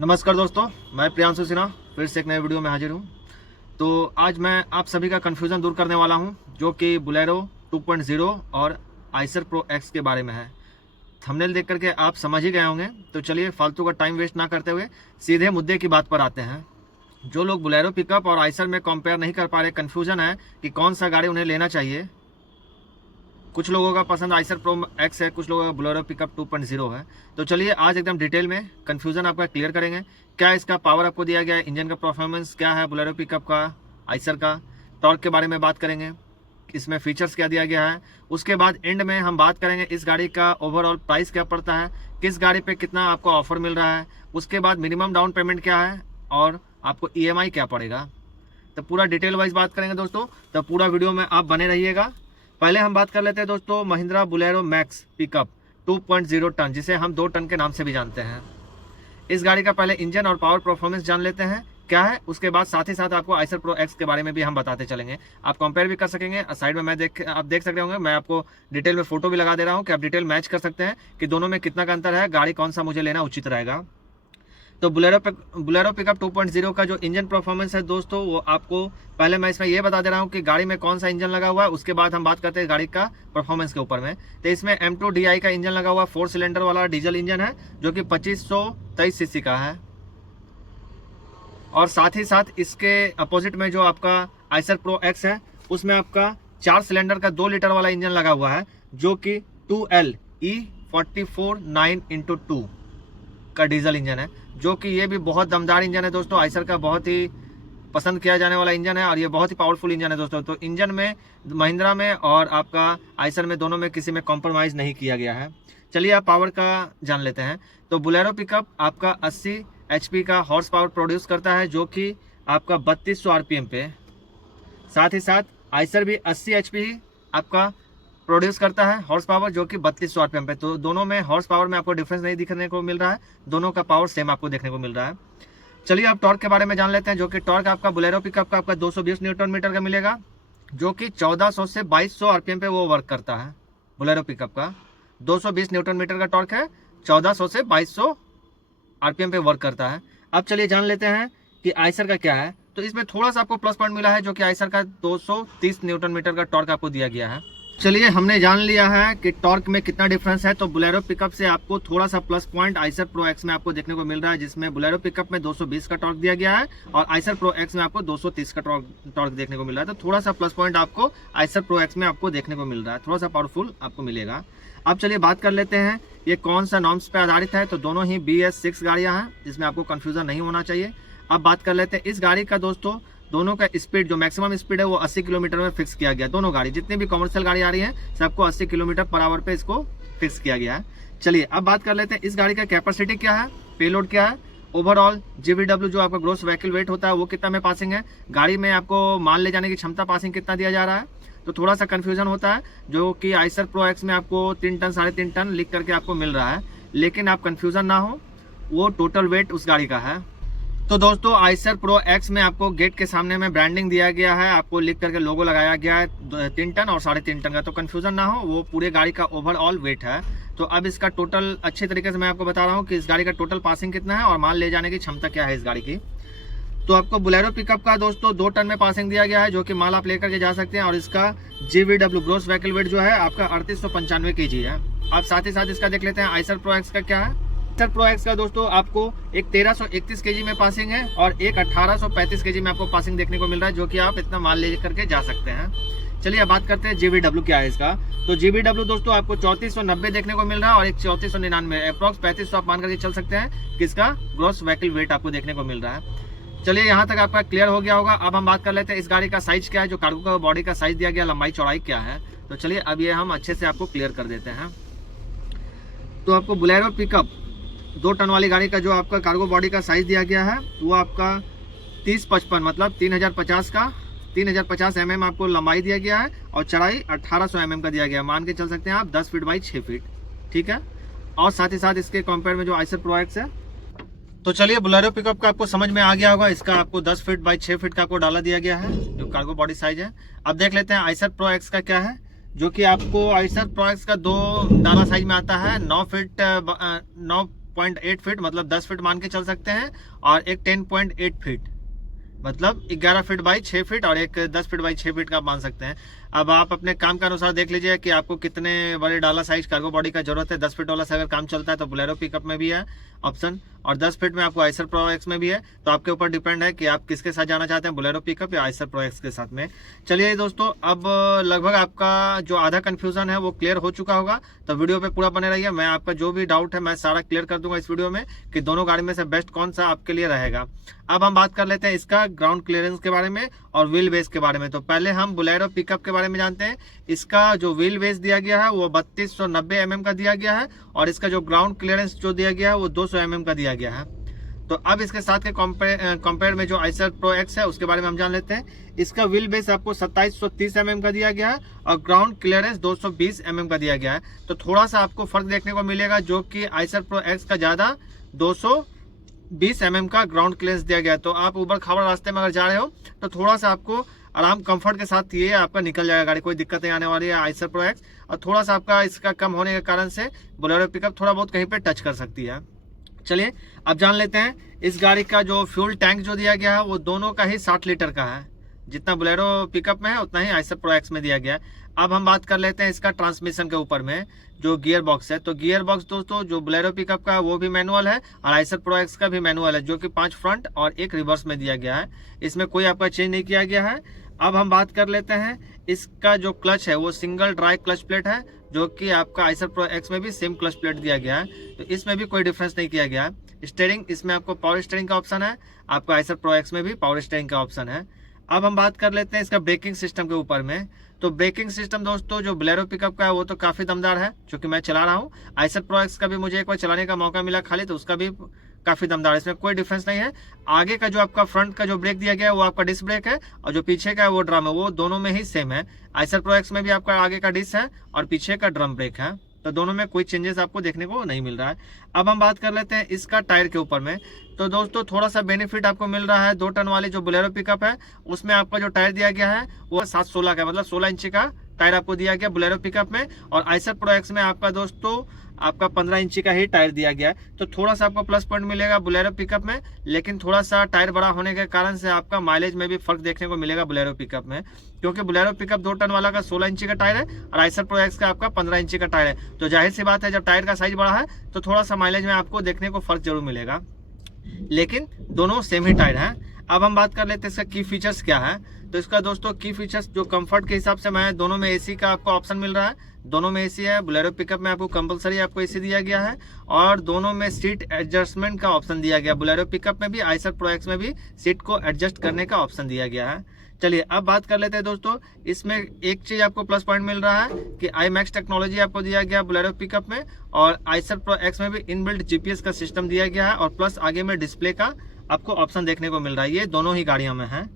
नमस्कार दोस्तों, मैं प्रियांशु सिन्हा फिर से एक नए वीडियो में हाजिर हूँ। तो आज मैं आप सभी का कन्फ्यूज़न दूर करने वाला हूँ, जो कि बोलेरो 2.0 और आइसर प्रो एक्स के बारे में है। थंबनेल देख करके आप समझ ही गए होंगे। तो चलिए फालतू का टाइम वेस्ट ना करते हुए सीधे मुद्दे की बात पर आते हैं। जो लोग बोलेरो पिकअप और आइसर में कंपेयर नहीं कर पा रहे, कन्फ्यूज़न है कि कौन सा गाड़ी उन्हें लेना चाहिए। कुछ लोगों का पसंद आइसर प्रो एक्स है, कुछ लोगों का बोलेरो पिकअप 2.0 है। तो चलिए आज एकदम डिटेल में कन्फ्यूज़न आपका क्लियर करेंगे। क्या इसका पावर आपको दिया गया है, इंजन का परफॉर्मेंस क्या है बोलेरो पिकअप का, आइसर का, टॉर्क के बारे में बात करेंगे, इसमें फीचर्स क्या दिया गया है। उसके बाद एंड में हम बात करेंगे इस गाड़ी का ओवरऑल प्राइस क्या पड़ता है, किस गाड़ी पे कितना आपको ऑफर मिल रहा है, उसके बाद मिनिमम डाउन पेमेंट क्या है और आपको EMI क्या पड़ेगा। तो पूरा डिटेल वाइज बात करेंगे दोस्तों, तो पूरा वीडियो में आप बने रहिएगा। पहले हम बात कर लेते हैं दोस्तों Mahindra Bolero Maxx pickup 2.0 ton, जिसे हम 2 टन के नाम से भी जानते हैं। इस गाड़ी का पहले इंजन और पावर परफॉर्मेंस जान लेते हैं क्या है। उसके बाद साथ ही साथ आपको आइसर प्रो एक्स के बारे में भी हम बताते चलेंगे। आप कंपेयर भी कर सकेंगे। साइड में आप देख सकते होंगे, मैं आपको डिटेल में फोटो भी लगा दे रहा हूँ कि आप डिटेल मैच कर सकते हैं कि दोनों में कितना का अंतर है, गाड़ी कौन सा मुझे लेना उचित रहेगा। तो बोलेरो पिकअप 2.0 का जो इंजन परफॉर्मेंस है दोस्तों, वो आपको पहले मैं इसमें ये बता दे रहा हूँ कि गाड़ी में कौन सा इंजन लगा हुआ है। उसके बाद हम बात करते हैं गाड़ी का परफॉर्मेंस के ऊपर में। तो इसमें M2DI का इंजन लगा हुआ है, 4 सिलेंडर वाला डीजल इंजन है, जो कि 2523 सीसी का है। और साथ ही साथ इसके अपोजिट में जो आपका आइसर प्रो एक्स है, उसमें आपका 4 सिलेंडर का 2 लीटर वाला इंजन लगा हुआ है, जो कि 2LE449x2 का डीजल इंजन है, जो कि ये भी बहुत दमदार इंजन है दोस्तों। आइसर का बहुत ही पसंद किया जाने वाला इंजन है और ये बहुत ही पावरफुल इंजन है दोस्तों। तो इंजन में महिंद्रा में और आपका आइसर में दोनों में किसी में कॉम्प्रोमाइज़ नहीं किया गया है। चलिए आप पावर का जान लेते हैं। तो बोलेरो पिकअप आपका 80 HP का हॉर्स पावर प्रोड्यूस करता है, जो कि आपका 3200 RPM पे। साथ ही साथ आइसर भी 80 HP आपका प्रोड्यूस करता है हॉर्स पावर, जो कि 3200 RPM पे। तो दोनों में हॉर्स पावर में आपको डिफरेंस नहीं दिखने को मिल रहा है, दोनों का पावर सेम आपको देखने को मिल रहा है। चलिए आप टॉर्क के बारे में जान लेते हैं। जो कि टॉर्क आपका बोलेरो पिकअप का आपका 220 न्यूटन मीटर का मिलेगा, जो कि 1400 से 2200 RPM पे वो वर्क करता है। बोलेरो पिकअप का 220 न्यूटन मीटर का टॉर्क है, 1400 से 2200 RPM पे वर्क करता है। अब चलिए जान लेते हैं कि आइसर का क्या है। तो इसमें थोड़ा सा आपको प्लस पॉइंट मिला है, जो कि आइसर का 230 न्यूटन मीटर का टॉर्क आपको दिया गया है। चलिए हमने जान लिया है कि टॉर्क में कितना डिफरेंस है। तो बोलेरो पिकअप से आपको थोड़ा सा plus point Eicher pro x में आपको देखने को मिल रहा है, जिसमें बोलेरो पिकअप में 220 का टॉर्क दिया गया है और आइसर प्रो एक्स में आपको 230 का टॉर्क देखने को मिल रहा है। तो थोड़ा सा प्लस पॉइंट आपको आइसर प्रो एक्स में आपको देखने को मिल रहा है, थोड़ा सा पावरफुल आपको मिलेगा। अब चलिए बात कर लेते हैं ये कौन सा नॉर्म्स पे आधारित है। तो दोनों ही BS6 गाड़ियाँ हैं, जिसमें आपको कन्फ्यूजन नहीं होना चाहिए। अब बात कर लेते हैं इस गाड़ी का दोस्तों, दोनों का स्पीड जो मैक्सिमम स्पीड है वो 80 किलोमीटर में फिक्स किया गया। दोनों गाड़ी जितनी भी कमर्शियल गाड़ी आ रही है, सबको 80 किलोमीटर पर आवर पे इसको फिक्स किया गया है। चलिए अब बात कर लेते हैं इस गाड़ी का कैपेसिटी क्या है, पेलोड क्या है, ओवरऑल GVW जो आपका ग्रॉस व्हीकल वेट होता है वो कितना में पासिंग है, गाड़ी में आपको माल ले जाने की क्षमता पासिंग कितना दिया जा रहा है। तो थोड़ा सा कन्फ्यूजन होता है, जो कि आइसर प्रो एक्स में आपको 3 टन 3.5 टन लिख करके आपको मिल रहा है, लेकिन आप कन्फ्यूजन ना हो, वो टोटल वेट उस गाड़ी का है। तो दोस्तों आइसर प्रो एक्स में आपको गेट के सामने में ब्रांडिंग दिया गया है, आपको लिख करके लोगो लगाया गया है 3 टन और 3.5 टन का। तो कन्फ्यूजन ना हो, वो पूरे गाड़ी का ओवरऑल वेट है। तो अब इसका टोटल अच्छे तरीके से मैं आपको बता रहा हूँ कि इस गाड़ी का टोटल पासिंग कितना है और माल ले जाने की क्षमता क्या है इस गाड़ी की। तो आपको बोलेरो पिकअप का दोस्तों 2 टन में पासिंग दिया गया है, जो कि माल आप लेकर के जा सकते हैं। और इसका GVW ग्रॉस व्हीकल वेट जो है आपका 3895 kg है। आप साथ ही साथ इसका देख लेते हैं आइसर प्रो एक्स का क्या है। आइसर प्रो एक्स का दोस्तों आपको एक 1331 kg में पासिंग है और एक 1835 kg में आपको पासिंग देखने को मिल रहा है, जो कि आप इतना माल ले करके जा सकते हैं। चलिए अब बात करते हैं GVW क्या है इसका। तो GVW दोस्तों आपको 3490 देखने को मिल रहा है और एक 3499 अप्रॉक्स 3500 आप मान करके चल सकते हैं कि इसका ग्रॉस व्हीकल वेट आपको देखने को मिल रहा है। चलिए यहाँ तक आपका क्लियर हो गया होगा। अब हम बात कर लेते हैं इस गाड़ी का साइज क्या है, जो कार्गो का बॉडी का साइज दिया गया, लंबाई चौड़ाई क्या है। तो चलिए अब ये हम अच्छे से आपको क्लियर कर देते हैं। तो आपको बोलेरो पिकअप 2 टन वाली गाड़ी का जो आपका कार्गो बॉडी का साइज दिया गया है, वो आपका 3055 मतलब 3050 का 3050 mm आपको लंबाई दिया गया है और चौड़ाई 1800 mm का दिया गया है। मान के चल सकते हैं आप 10 फीट बाई 6 फीट, ठीक है। और साथ ही साथ इसके कंपेयर में जो आइसर प्रो एक्स है, तो चलिए बोलेरो पिकअप का आपको समझ में आ गया होगा। इसका आपको 10 फीट बाई 6 फीट का आपको डाला दिया गया है, जो कार्गो बॉडी साइज है। अब देख लेते हैं आइसर प्रो एक्स का क्या है, जो कि आपको आइसर प्रो एक्स का 2 डाला साइज में आता है। 9 10.8 फीट मतलब 10 फीट मान के चल सकते हैं, और एक 10.8 फीट मतलब 11 फीट बाई 6 फीट, और एक 10 फीट बाई 6 फीट का आप मान सकते हैं। अब आप अपने काम के अनुसार देख लीजिए कि आपको कितने बड़े डाला साइज कार्गो बॉडी का जरूरत है। 10 फीट वाला से अगर काम चलता है तो बोलेरो पिकअप में भी है ऑप्शन, और 10 फीट में आपको आइसर प्रो एक्स में भी है। तो आपके ऊपर डिपेंड है कि आप किसके साथ जाना चाहते हैं, बोलेरो पिकअप या आइसर प्रो एक्स के साथ में। चलिए दोस्तों, अब लगभग आपका जो आधा कंफ्यूजन है वो क्लियर हो चुका होगा, तो वीडियो पे पूरा बने रहिए। मैं आपका जो भी डाउट है मैं सारा क्लियर कर दूंगा इस वीडियो में कि दोनों गाड़ी में से बेस्ट कौन सा आपके लिए रहेगा। अब हम बात कर लेते हैं इसका ग्राउंड क्लियरेंस के बारे में और व्हील बेस के बारे में। तो पहले हम बोलेरो पिकअप के बारे में जानते हैं। इसका जो व्हील बेस दिया गया है वो 3290 mm का दिया गया है, और इसका जो ग्राउंड क्लियरेंस जो दिया गया है वो 200 mm का दिया गया है। तो अब इसके साथ के कंपेयर में जो आइसर प्रो एक्स है उसके बारे में हम जान लेते हैं। इसका व्हील बेस आपको 2730 mm का दिया गया है, और ग्राउंड क्लियरेंस 220 mm का दिया गया है। तो थोड़ा सा आपको फर्क देखने को मिलेगा, जो कि आइसर प्रो एक्स का ज्यादा 220 mm का ग्राउंड क्लियरेंस दिया गया है। तो आप ऊबड़ खाबड़ रास्ते में अगर जा रहे हो तो थोड़ा सा आपको आराम कंफर्ट के साथ ये आपका निकल जाएगा गाड़ी, कोई दिक्कत नहीं आने वाली है आइसर प्रो एक्स। और थोड़ा सा आपका इसका कम होने के कारण से बोलेरो पिकअप थोड़ा बहुत कहीं पे टच कर सकती है। चलिए अब जान लेते हैं इस गाड़ी का जो फ्यूल टैंक जो दिया गया है वो दोनों का ही 60 लीटर का है। जितना बोलेरो पिकअप में है उतना ही आइसर प्रो एक्स में दिया गया है। अब हम बात कर लेते हैं इसका ट्रांसमिशन के ऊपर में जो गियर बॉक्स है। तो गियर बॉक्स दोस्तों जो बोलेरो पिकअप का है वो भी मैनुअल है, और आइसर प्रो एक्स का भी मैनुअल है, जो कि 5 फ्रंट और 1 रिवर्स में दिया गया है। इसमें कोई आपका चेंज नहीं किया गया है। अब हम बात कर लेते हैं इसका जो क्लच है वो सिंगल ड्राई क्लच प्लेट है, जो कि आपका आइसर प्रो एक्स में भी सेम क्लच प्लेट दिया गया है। तो इसमें भी कोई डिफरेंस नहीं किया गया है। स्टीयरिंग, इसमें आपको पावर स्टीयरिंग का ऑप्शन है, आपका आइसर प्रो एक्स में भी पावर स्टीयरिंग का ऑप्शन है। अब हम बात कर लेते हैं इसका ब्रेकिंग सिस्टम के ऊपर में। तो ब्रेकिंग सिस्टम दोस्तों जो बोलेरो पिकअप का है वो तो काफी दमदार है, जो कि मैं चला रहा हूँ। आइसर प्रो एक्स का भी मुझे एक बार चलाने का मौका मिला खाली, तो उसका भी काफी दमदार है, इसमें कोई डिफरेंस नहीं है। आगे का जो आपका फ्रंट का जो ब्रेक दिया गया है वो आपका डिस्क ब्रेक है, और जो पीछे का है वो ड्रम है, वो दोनों में ही सेम है। आइसर प्रो एक्स में भी आपका आगे का डिस्क है और पीछे का ड्रम ब्रेक है, तो दोनों में कोई चेंजेस आपको देखने को नहीं मिल रहा है। अब हम बात कर लेते हैं इसका टायर के ऊपर में। तो दोस्तों थोड़ा सा बेनिफिट आपको मिल रहा है 2 टन वाली जो बोलेरो पिकअप है उसमें आपका जो टायर दिया गया है वो 716 का, मतलब 16 इंची का टायर आपको दिया गया बोलेरो पिकअप में, और आइसर प्रो एक्स में आपका दोस्तों आपका 15 इंची का ही टायर दिया गया है। तो थोड़ा सा आपको प्लस पॉइंट मिलेगा बोलेरो पिकअप में, लेकिन थोड़ा सा टायर बड़ा होने के कारण से आपका माइलेज में भी फर्क देखने को मिलेगा बोलेरो पिकअप में, क्योंकि बोलेरो पिकअप 2 टन वाला का 16 इंची का टायर है और आइसर प्रो एक्स का आपका 15 इंची का टायर है। तो जाहिर सी बात है जब टायर का साइज बड़ा है तो थोड़ा सा माइलेज में आपको देखने को फर्क जरूर मिलेगा, लेकिन दोनों सेम ही टायर है। अब हम बात कर लेते हैं इसका की फीचर्स क्या है। तो इसका दोस्तों की फीचर्स जो कंफर्ट के हिसाब से मैं दोनों में एसी का आपको ऑप्शन मिल रहा है, दोनों में एसी है। बोलेरो पिकअप में आपको कंपलसरी आपको एसी दिया गया है, और दोनों में सीट एडजस्टमेंट का ऑप्शन दिया गया। बोलेरो पिकअप में भी आइसर प्रो एक्स में भी सीट को एडजस्ट करने का ऑप्शन दिया गया है। चलिए अब बात कर लेते हैं दोस्तों, इसमें एक चीज आपको प्लस पॉइंट मिल रहा है कि IMAX टेक्नोलॉजी आपको दिया गया बोलेरो पिकअप में, और आइसर प्रो एक्स में भी इनबिल्ट GPS का सिस्टम दिया गया है, और प्लस आगे में डिस्प्ले का आपको ऑप्शन देखने को मिल रहा है। ये दोनों ही गाड़ियों में है।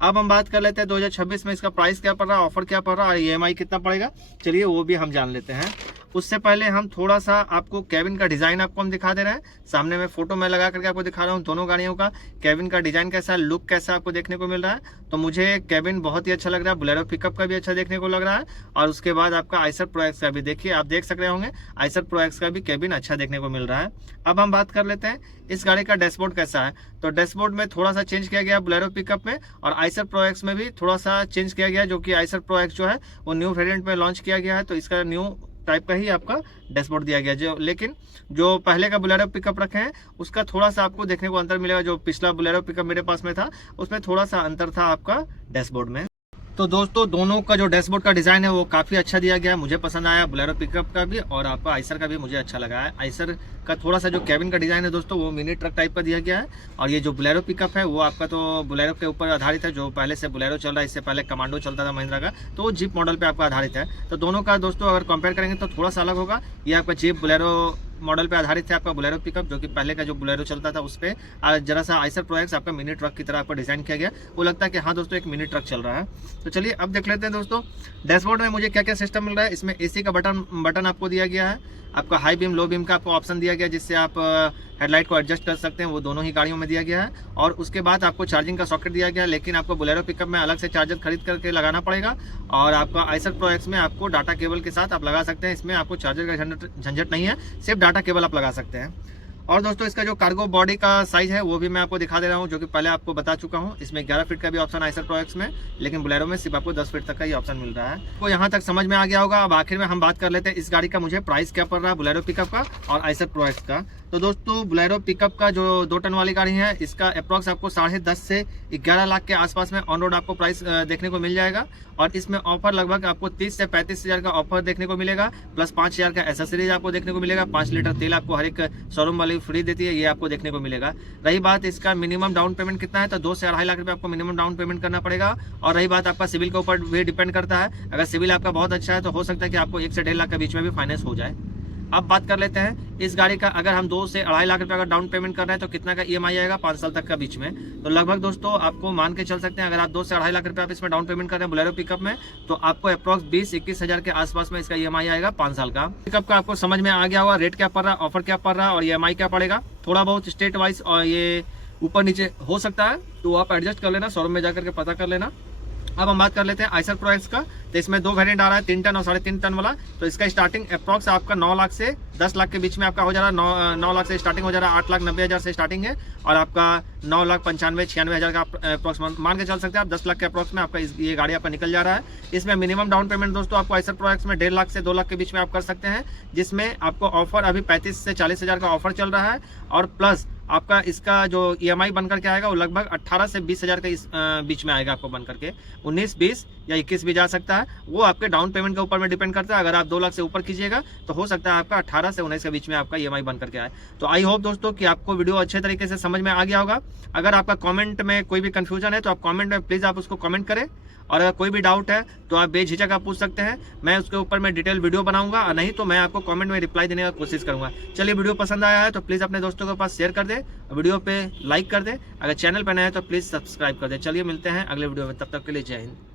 अब हम बात कर लेते हैं 2026 में इसका प्राइस क्या पड़ रहा है, ऑफर क्या पड़ रहा है, और EMI कितना पड़ेगा, चलिए वो भी हम जान लेते हैं। उससे पहले हम थोड़ा सा आपको कैबिन का डिजाइन आपको हम दिखा दे रहे हैं। सामने में फोटो में लगा करके आपको दिखा रहा हूँ दोनों गाड़ियों का कैबिन का डिजाइन कैसा है, लुक कैसा आपको देखने को मिल रहा है। तो मुझे कैबिन बहुत ही अच्छा लग रहा है, बोलेरो पिकअप का भी अच्छा देखने को लग रहा है, और उसके बाद आपका आइसर प्रो एक्स का भी, देखिए आप देख सक रहे होंगे आइसर प्रो एक्स का भी कैबिन अच्छा देखने को मिल रहा है। अब हम बात कर लेते हैं इस गाड़ी का डैशबोर्ड कैसा है। तो डैशबोर्ड में थोड़ा सा चेंज किया गया बोलेरो पिकअप में, और आइसर प्रो एक्स में भी थोड़ा सा चेंज किया गया, जो कि आइसर प्रो एक्स जो है वो न्यू वेरिएंट में लॉन्च किया गया है, तो इसका न्यू टाइप का ही आपका डैशबोर्ड दिया गया जो, लेकिन जो पहले का बोलेरो पिकअप रखे हैं उसका थोड़ा सा आपको देखने को अंतर मिलेगा। जो पिछला बोलेरो पिकअप मेरे पास में था उसमें थोड़ा सा अंतर था आपका डैशबोर्ड में। तो दोस्तों दोनों का जो डैशबोर्ड का डिजाइन है वो काफी अच्छा दिया गया है, मुझे पसंद आया बोलेरो पिकअप का भी, और आपका आइसर का भी मुझे अच्छा लगा है। आइसर का थोड़ा सा जो कैबिन का डिजाइन है दोस्तों वो मिनी ट्रक टाइप का दिया गया है, और ये जो बोलेरो पिकअप है वो आपका तो बोलेरो के ऊपर आधारित है, जो पहले से बोलेरो चल रहा है, इससे पहले कमांडो चलता था महिंद्रा का, तो वो जीप मॉडल पे आपका आधारित है। तो दोनों का दोस्तों अगर कंपेयर करेंगे तो थोड़ा सा अलग होगा। ये आपका जीप बोलेरो मॉडल पे आधारित है आपका बोलेरो पिकअप, जो कि पहले का जो बोलेरो चलता था उस पर जरा सा आइसर प्रो एक्स आपका मिनी ट्रक की तरह आपका डिजाइन किया गया, वो लगता है कि हाँ दोस्तों एक मिनी ट्रक चल रहा है। तो चलिए अब देख लेते हैं दोस्तों डैशबोर्ड में मुझे क्या क्या सिस्टम मिल रहा है। इसमें एसी का बटन आपको दिया गया है, आपका हाई बीम लो बीम का आपको ऑप्शन दिया गया जिससे आप हेडलाइट को एडजस्ट कर सकते हैं, वो दोनों ही गाड़ियों में दिया गया है। और उसके बाद आपको चार्जिंग का सॉकेट दिया गया है, लेकिन आपको बोलेरो पिकअप में अलग से चार्जर खरीद करके लगाना पड़ेगा, और आपका आइसर प्रो एक्स में आपको डाटा केबल के साथ आप लगा सकते हैं। इसमें आपको चार्जर का झंझट नहीं है, सिर्फ डाटा केबल आप लगा सकते हैं। और दोस्तों इसका जो कार्गो बॉडी का साइज है वो भी मैं आपको दिखा दे रहा हूँ, जो कि पहले आपको बता चुका हूँ। इसमें 11 फीट का भी ऑप्शन आइसर प्रो एक्स में, लेकिन बोलेरो में सिर्फ आपको 10 फीट तक का ही ऑप्शन मिल रहा है। तो यहाँ तक समझ में आ गया होगा। अब आखिर में हम बात कर लेते हैं इस गाड़ी का मुझे प्राइस क्या पड़ रहा है बोलेरो पिकअप का और आइसर प्रो एक्स का। तो दोस्तों बोलेरो पिकअप का जो 2 टन वाली गाड़ी है, इसका अप्रॉक्स आपको 10.5 से 11 लाख के आसपास में ऑन रोड आपको प्राइस देखने को मिल जाएगा। और इसमें ऑफर लगभग आपको 30 से 35 हज़ार का ऑफर देखने को मिलेगा, प्लस 5 हज़ार का एसेसरीज आपको देखने को मिलेगा। 5 लीटर तेल आपको हर एक शोरूम वाली फ्री देती है, ये आपको देखने को मिलेगा। रही बात इसका मिनिमम डाउन पेमेंट कितना है, तो 2 से 2.5 लाख रुपये आपको मिनिमम डाउन पेमेंट करना पड़ेगा। और रही बात आपका सिविल के ऊपर भी डिपेंड करता है। अगर सिविल आपका बहुत अच्छा है तो हो सकता है कि आपको 1 से 1.5 लाख के बीच में भी फाइनेंस हो जाए। अब बात कर लेते हैं इस गाड़ी का, अगर हम 2 से 2.5 लाख रुपए का डाउन पेमेंट कर रहे हैं तो कितना का EMI आएगा 5 साल तक का बीच में। तो लगभग दोस्तों आपको मान के चल सकते हैं, अगर आप 2 से 2.5 लाख रुपए आप इसमें डाउन पेमेंट कर रहे हैं बोलेरो पिकअप में, तो आपको अप्रॉक्स 20-21 हज़ार के आसपास में इसका EMI आएगा 5 साल का। पिकअप का आपको समझ में आ गया होगा, रेट क्या पड़ रहा है, ऑफर क्या पड़ रहा है और EMI क्या पड़ेगा। थोड़ा बहुत स्टेट वाइज और ये ऊपर नीचे हो सकता है, तो आप एडजस्ट कर लेना, शोरूम में जाकर के पता कर लेना। अब हम बात कर लेते हैं आइसर प्रो एक्स का। तो इसमें 2 वेरिएंट आ रहा है, 3 टन और 3.5 टन वाला। तो इसका स्टार्टिंग अप्रॉक्स आपका 9 लाख से 10 लाख के बीच में आपका हो जा रहा है। 9 लाख से स्टार्टिंग हो जा रहा है, 8,90,000 से स्टार्टिंग है। और आपका 9,95,96 हज़ार का अप्रॉक्स मान के चल सकते हैं आप। 10 लाख के अप्रॉक्स में आपका ये गाड़ी आपका निकल जा रहा है। इसमें मिनिमम डाउन पेमेंट दोस्तों आपको आइसर प्रो एक्स में 1.5 लाख से 2 लाख के बीच में आप कर सकते हैं, जिसमें आपको ऑफर अभी 35 से 40 हज़ार का ऑफर चल रहा है। और प्लस आपका इसका जो EMI बनकर के आएगा वो लगभग 18 से 20 हज़ार के इस बीच में आएगा आपको बनकर के। 19, 20 या 21 भी जा सकता है, वो आपके डाउन पेमेंट के ऊपर में डिपेंड करता है। अगर आप 2 लाख से ऊपर कीजिएगा तो हो सकता है आपका 18 से 19 के बीच में आपका EMI बनकर के आए। तो आई होप दोस्तों कि आपको वीडियो अच्छे तरीके से समझ में आ गया होगा। अगर आपका कमेंट में कोई भी कंफ्यूजन है तो आप कमेंट में प्लीज़ आप उसको कमेंट करें, और अगर कोई भी डाउट है तो आप बेझिझक आप पूछ सकते हैं। मैं उसके ऊपर मैं डिटेल वीडियो बनाऊंगा, और नहीं तो मैं आपको कमेंट में रिप्लाई देने का कोशिश करूंगा। चलिए, वीडियो पसंद आया है तो प्लीज़ अपने दोस्तों के पास शेयर कर दे, वीडियो पे लाइक कर दे, अगर चैनल पर नया है तो प्लीज़ सब्सक्राइब कर दे। चलिए मिलते हैं अगले वीडियो में, तब तक के लिए जय हिंद।